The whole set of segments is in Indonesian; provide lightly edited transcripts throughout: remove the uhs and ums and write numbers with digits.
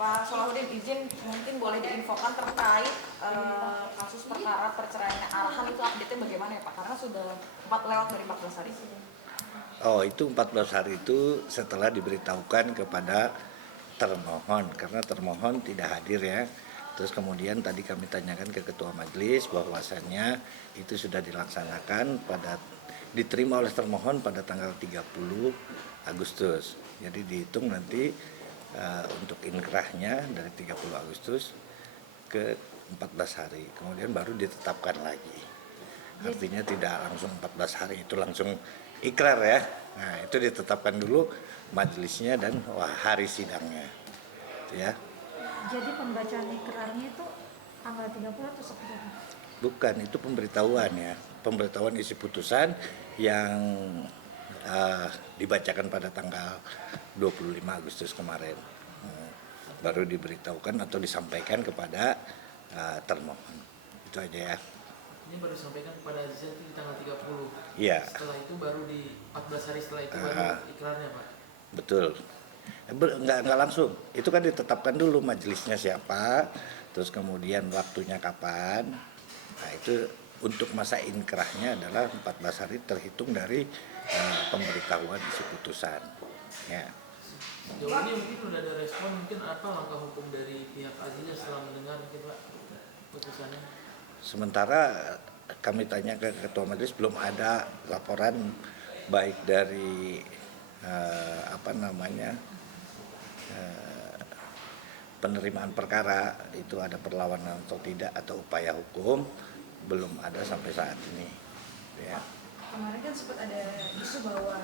Pak Salahuddin, izin mungkin boleh diinfokan terkait kasus perkara perceraian Arhan itu update-nya bagaimana ya Pak? Karena sudah lewat dari 14 hari. Oh, itu 14 hari itu setelah diberitahukan kepada termohon, karena termohon tidak hadir ya. Terus kemudian tadi kami tanyakan ke ketua majelis bahwasannya itu sudah dilaksanakan diterima oleh termohon pada tanggal 30 Agustus. Jadi dihitung nanti untuk inkrahnya dari 30 Agustus ke 14 hari. Kemudian baru ditetapkan lagi. Artinya tidak langsung 14 hari itu langsung ikrar ya. Nah, itu ditetapkan dulu majelisnya dan hari sidangnya. Itu ya. Jadi pembacaan ikrarnya itu tanggal 30 atau seperti apa? Bukan, itu pemberitahuan ya. Pemberitahuan isi putusan yang dibacakan pada tanggal 25 Agustus kemarin. Baru diberitahukan atau disampaikan kepada termohon. Itu aja ya. Ini baru disampaikan kepada Aziza di tanggal 30. Iya. Setelah itu baru di 14 hari setelah itu baru ikrarnya, Pak. Betul. Enggak langsung. Itu kan ditetapkan dulu majelisnya siapa, terus kemudian waktunya kapan. Nah, itu untuk masa inkrahnya adalah 14 hari terhitung dari pemberitahuan isi putusan. Ya. Jauh ini mungkin sudah ada respon, mungkin apa langkah hukum dari pihak Aziza setelah mendengar mungkin Pak putusannya? Sementara kami tanya ke ketua majelis belum ada laporan baik dari penerimaan perkara itu ada perlawanan atau tidak atau upaya hukum belum ada sampai saat ini. Ya. Kemarin kan sempat ada isu bahwa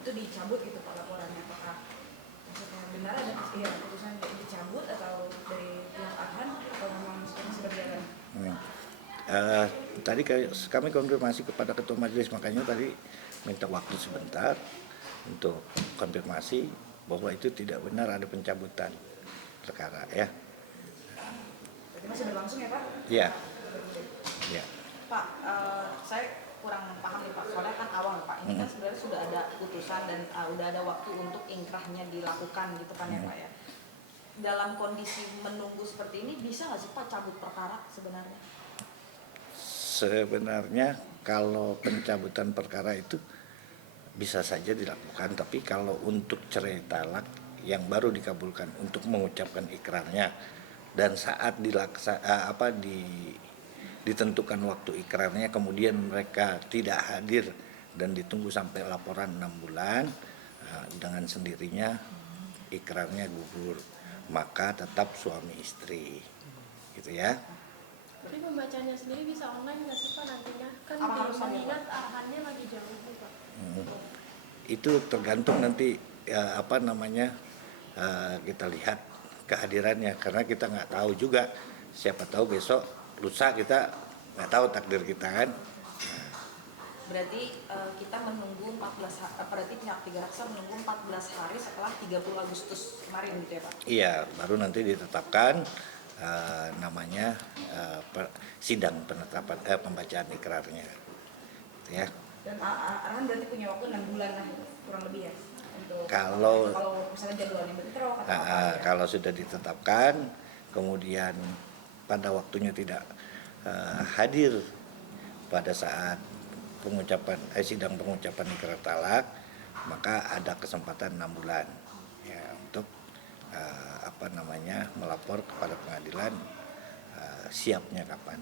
itu dicabut gitu Pak laporannya. Apakah maksudnya benar ada keputusan dicabut atau dari pihak Arhan atau memang masih berjalan? Tadi kami konfirmasi kepada ketua majelis, makanya tadi minta waktu sebentar untuk konfirmasi bahwa itu tidak benar ada pencabutan perkara ya. Berarti masih berlangsung ya Pak? Iya. Ya. Pak, saya kurang paham nih Pak, soalnya kan awal Pak, ini kan sebenarnya sudah ada putusan dan udah ada waktu untuk inkrahnya dilakukan gitu kan ya Pak ya. Dalam kondisi menunggu seperti ini bisa nggak sih Pak cabut perkara sebenarnya? Sebenarnya kalau pencabutan perkara itu bisa saja dilakukan, tapi kalau untuk cerai talak yang baru dikabulkan untuk mengucapkan ikrarnya dan saat ditentukan waktu ikrarnya kemudian mereka tidak hadir dan ditunggu sampai laporan 6 bulan, dengan sendirinya ikrarnya gugur, maka tetap suami istri gitu ya. Tapi pembacanya sendiri bisa online nggak sih Pak nantinya? Kan mengingat arahannya lagi jauh nih Pak. Itu tergantung nanti kita lihat kehadirannya, karena kita nggak tahu juga, siapa tahu besok lusa kita nggak tahu takdir kita kan. Berarti kita menunggu 14 hari, berarti pihak Tiga Raksa menunggu 14 hari setelah 30 Agustus kemarin gitu ya Pak? Iya, baru nanti ditetapkan sidang penetapan pembacaan ikrarnya ya. Dan Arhan berarti punya waktu 6 bulan lah kurang lebih ya untuk kalau misalnya jadwalnya bentrok atau kalau sudah ditetapkan kemudian pada waktunya tidak hadir pada saat sidang pengucapan ikrar talak, maka ada kesempatan 6 bulan ya untuk melapor kepada pengadilan siapnya kapan.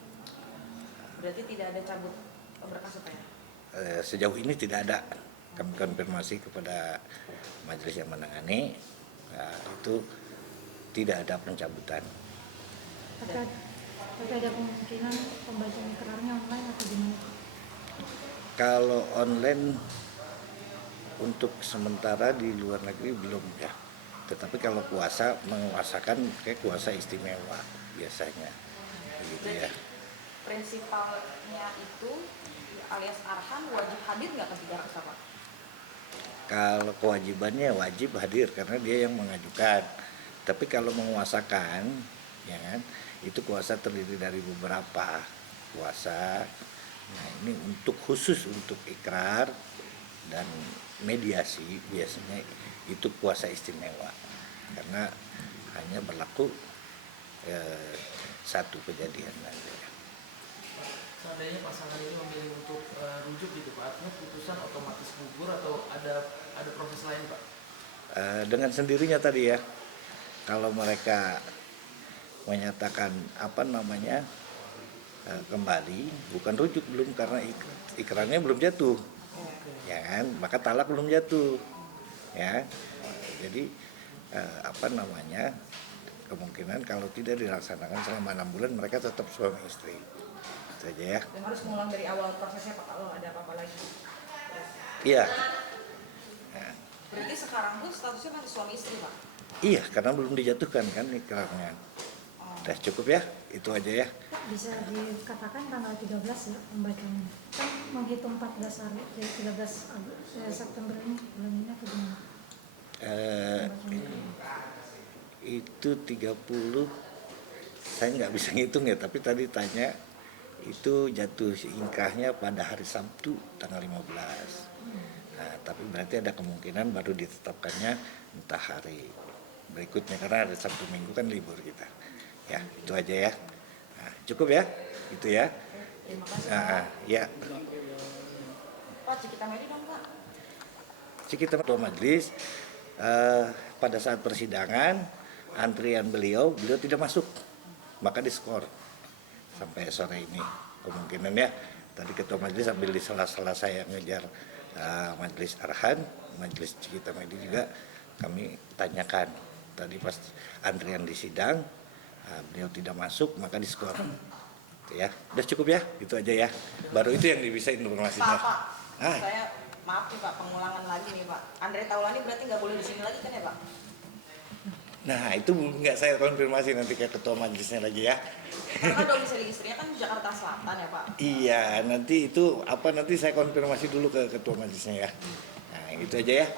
Berarti tidak ada cabut berkas apa ya? Sejauh ini tidak ada. Kami konfirmasi kepada majelis yang menangani, itu tidak ada pencabutan. Tapi ada kemungkinan pembacaan ikrarnya online atau gimana? Kalau online untuk sementara di luar negeri belum ya. Tetapi kalau menguasakan kayak kuasa istimewa biasanya, begitu ya. Prinsipalnya itu alias Arhan wajib hadir nggak ke Tiga Raksa Pak? Kalau kewajibannya wajib hadir karena dia yang mengajukan. Tapi kalau menguasakan, ya kan, itu kuasa terdiri dari beberapa kuasa. Nah ini khusus untuk ikrar dan mediasi biasanya itu kuasa istimewa karena hanya berlaku satu kejadian aja. Seandainya pasangan ini memilih untuk rujuk gitu Pak, artinya putusan otomatis gugur atau ada proses lain Pak? Dengan sendirinya tadi ya, kalau mereka menyatakan kembali, bukan rujuk belum karena ikrarnya belum jatuh, ya kan, maka talak belum jatuh, ya. Jadi kemungkinan kalau tidak dilaksanakan selama 6 bulan mereka tetap suami istri, itu aja ya. Dan harus mengulang dari awal prosesnya Pak kalau ada apa-apa lagi. Iya, Berarti sekarang pun statusnya masih suami istri Pak? iya karena belum dijatuhkan kan ikrarnya. Udah cukup ya, itu aja ya. Bisa dikatakan tanggal 13 ya pembacanya. Kan menghitung 14 hari dari 13 September ini bulan ini atau gimana? Itu 30, saya nggak bisa ngitung ya, tapi tadi tanya itu jatuh ingkrahnya pada hari Sabtu tanggal 15. Nah, tapi berarti ada kemungkinan baru ditetapkannya entah hari berikutnya karena hari Sabtu Minggu kan libur kita. Ya, itu aja ya. Nah, cukup ya, itu ya. Terima kasih Nah, ya. Pak, Cikita Medi dong Pak. Kita ketua majelis pada saat persidangan antrian beliau tidak masuk, maka diskor sampai sore ini kemungkinannya. Tadi ketua majelis sambil di sela-sela saya ngejar majelis Arhan, majelis Cikita Medi juga kami tanyakan tadi pas antrian di sidang beliau tidak masuk maka diskor. Itu ya, udah cukup ya, itu aja ya. Baru itu yang bisa informasinya. Pak, saya maaf nih Pak, pengulangan lagi nih Pak. Andre Taulani berarti nggak boleh di sini lagi kan ya Pak? Nah itu nggak saya konfirmasi nanti ke ketua majelisnya lagi ya. Karena domisili istrinya kan Jakarta Selatan ya Pak. Iya nanti itu nanti saya konfirmasi dulu ke ketua majelisnya ya. Nah itu aja ya.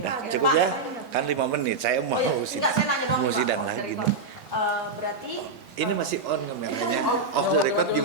Nah cukup ya, kan 5 menit saya mau Enggak, saya nanya doang mau nih, Pak. sidang Dari lagi. Pak. Berarti Ini masih on kameranya, off the record gimana?